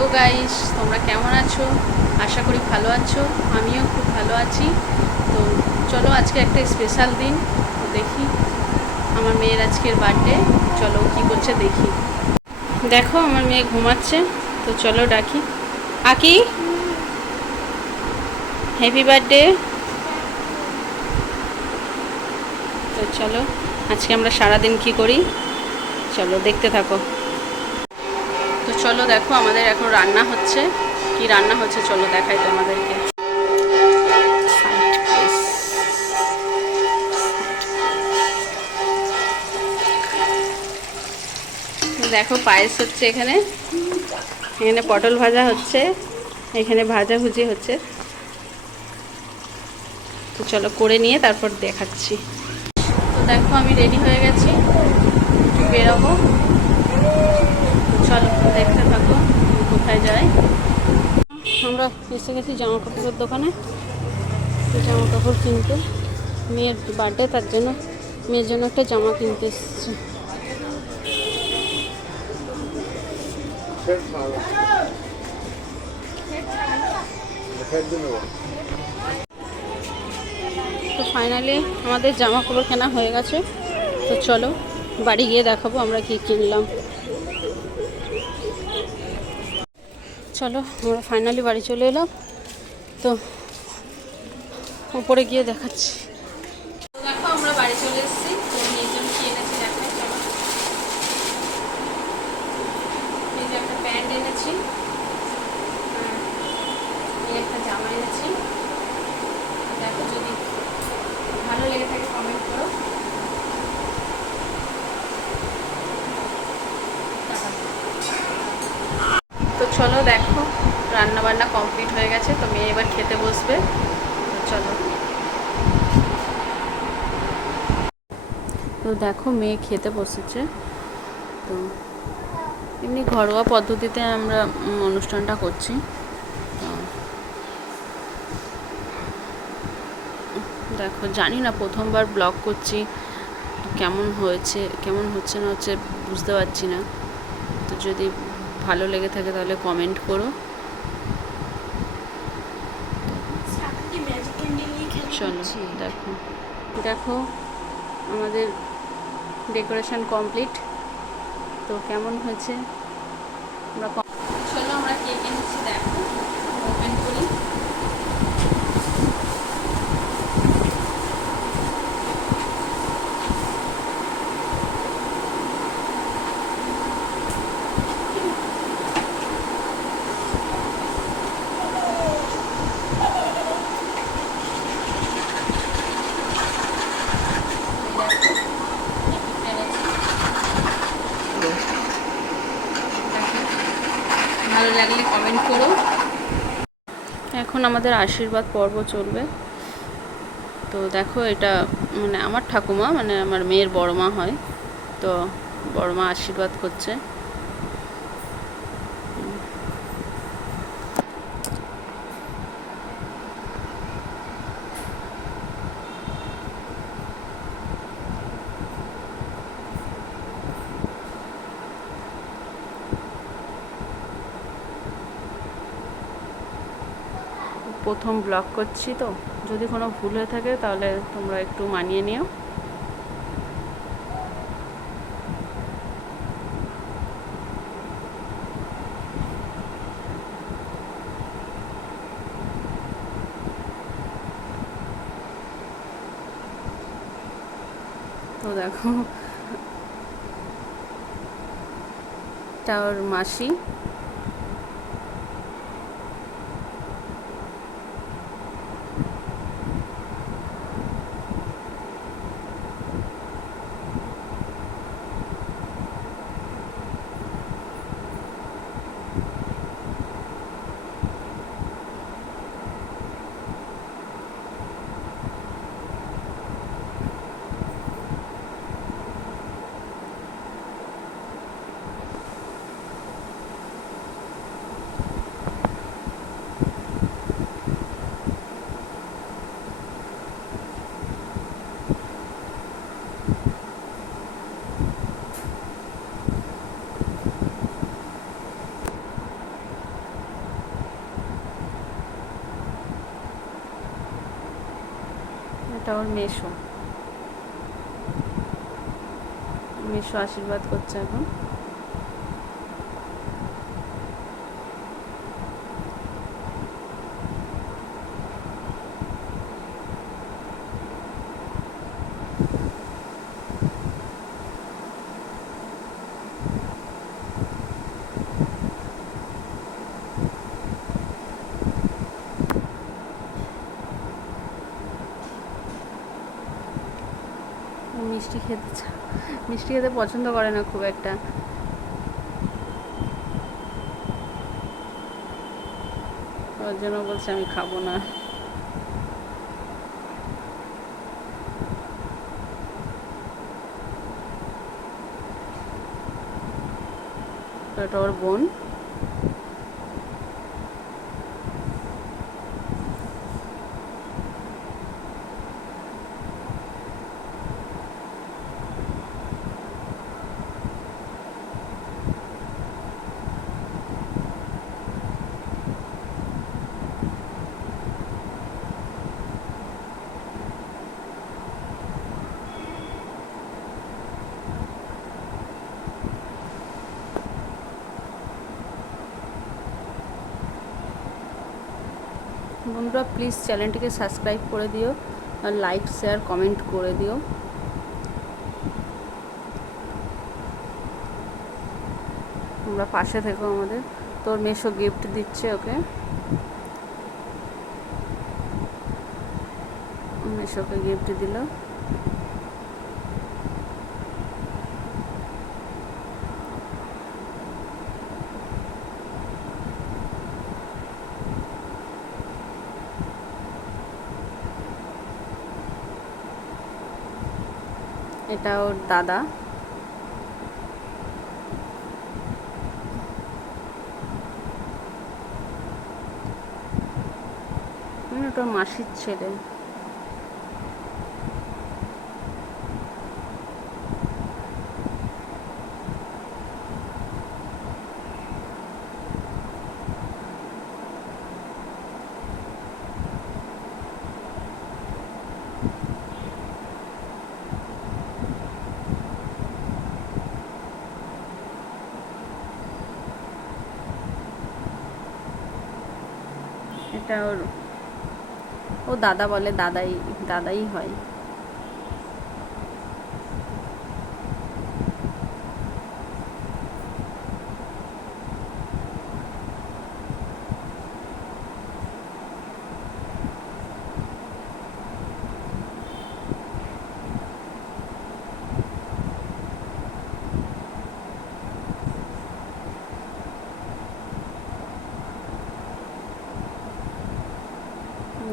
Hello guys, তোমরা কেমন আছো? আশা করি ভালো আছো। আমিও খুব ভালো আছি। তো চলো, আজকে একটা স্পেশাল দিন। তো দেখি, আমার মেয়ের আজকের বার্থডে। চলো কি করছে দেখি। দেখো, আমার মেয়ে ঘুমাচ্ছে। তো চলো ডাকি। আকি, হ্যাপি বার্থডে। তো চলো, আজকে আমরা সারাদিন কি করি চলো দেখতে থাকো। তো চলো দেখো, আমাদের এখন রান্না হচ্ছে। কি রান্না হচ্ছে চলো দেখাই তোমাদেরকে। দেখো, পায়েস হচ্ছে এখানে। এখানে পটল ভাজা হচ্ছে, এখানে ভাজাভুজি হচ্ছে। তো চলো করে নিয়ে তারপর দেখাচ্ছি। তো দেখো, আমি রেডি হয়ে গেছি, একটু বেরোবো। চলো দেখতে থাকো কোথায় যাই। আমরা এসে গেছি জামা কাপড়ের দোকানে। জামা কাপড় কিনতে, মেয়ের বার্থডে, তার জন্য মেয়ের জন্য একটা জামা কিনতে এসেছি। তো ফাইনালি আমাদের জামা কাপড় কেনা হয়ে গেছে। তো চলো বাড়ি গিয়ে দেখাবো আমরা কি কিনলাম। চলো, আমরা ফাইনালি বাড়ি চলে এলাম। তো উপরে গিয়ে দেখাচ্ছি। দেখো, আমরা বাড়ি চলে এসেছি। তো মেয়ের জন্য কি এনেছি দেখাই চলো। এই যে একটা প্যান্ট এনেছি, এই একটা জামা এনেছি। দেখো, যদি ভালো লেগে থাকে কমেন্ট করো। তো চলো দেখো, রান্না বান্না কমপ্লিট হয়ে গেছে। তো মেয়ে এবার খেতে বসবে। তো চলো। তো দেখো, মেয়ে খেতে বসেছে। তো এমনি ঘরোয়া পদ্ধতিতে আমরা অনুষ্ঠানটা করছি। দেখো, জানি না, প্রথমবার ব্লগ করছি, কেমন হয়েছে কেমন হচ্ছে না হচ্ছে বুঝতে পারছি না। তো যদি ভালো লেগে থাকে তাহলে কমেন্ট করো। চলো দেখো, দেখো আমাদের ডেকোরেশন কমপ্লিট। তো কেমন হয়েছে আমরা চলো আমরা কেক এনেছি, দেখো ওপেন করি। ভালো লাগলে কমেন্ট করো। এখন আমাদের আশীর্বাদ পর্ব চলবে। তো দেখো, এটা মানে আমার ঠাকুমা, মানে আমার মেয়ের বড় মা হয়। তো বড় মা আশীর্বাদ করছে। প্রথম ব্লগ করছি, তো যদি কোনো ভুল হয়ে থাকে তাহলে তোমরা একটু মানিয়ে নিও। তো দেখো, এটা ওর মাসি। এটা ওর মেসো, মেসো আশীর্বাদ করছে এখন। মিষ্টি খেতে পছন্দ করে না খুব একটা, ওর জন্য বলছে আমি খাবো না। এটা ওর বোন, বন্ধুরা প্লিজ চ্যানেলটিকে সাবস্ক্রাইব করে দিও আর লাইক শেয়ার কমেন্ট করে দিও। তোমরা পাশে থেকো আমাদের। তোর মেসো গিফট দিচ্ছে ওকে, মেসোকে গিফট দিল। এটা ওর দাদা, ওটা মাসির ছেলে। এটা ওর, ও দাদা বলে, দাদাই দাদাই হয়।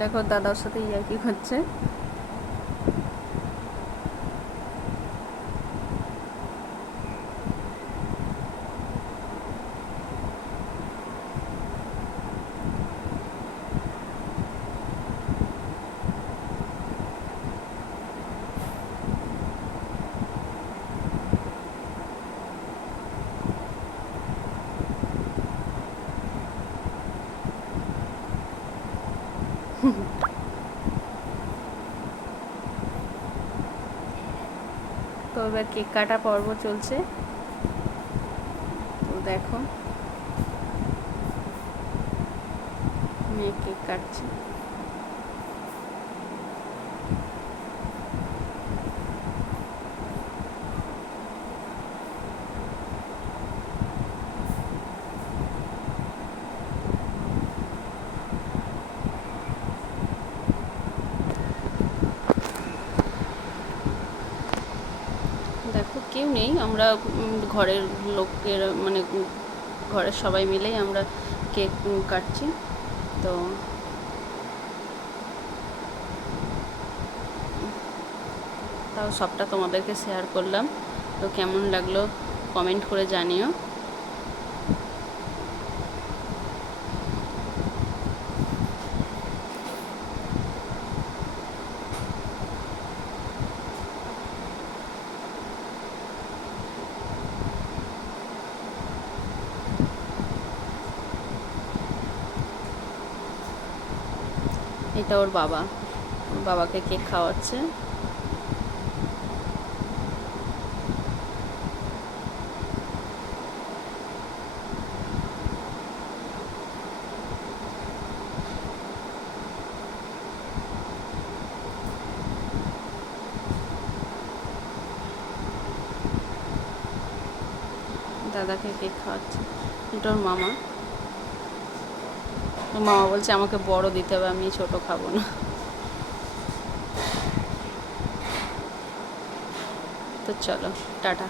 দেখো দাদার সাথে ইয়ার্কি করছে। তো এবার কেক কাটা পর্ব চলছে, তো দেখো মেয়ে কেক কাটছে। দেখো কেউ নেই, আমরা ঘরের লোকের মানে ঘরের সবাই মিলেই আমরা কেক কাটছি। তো তাও সবটা তোমাদেরকে শেয়ার করলাম, তো কেমন লাগলো কমেন্ট করে জানিও। এটা ওর বাবা। বাবাকে কেক খাওয়াচ্ছে। দাদাকে কেক খাওয়াচ্ছে, এটা ওর মামা। মামা বলছে আমাকে বড় দিতে হবে, আমি ছোট খাবো না। তো চলো টাটা।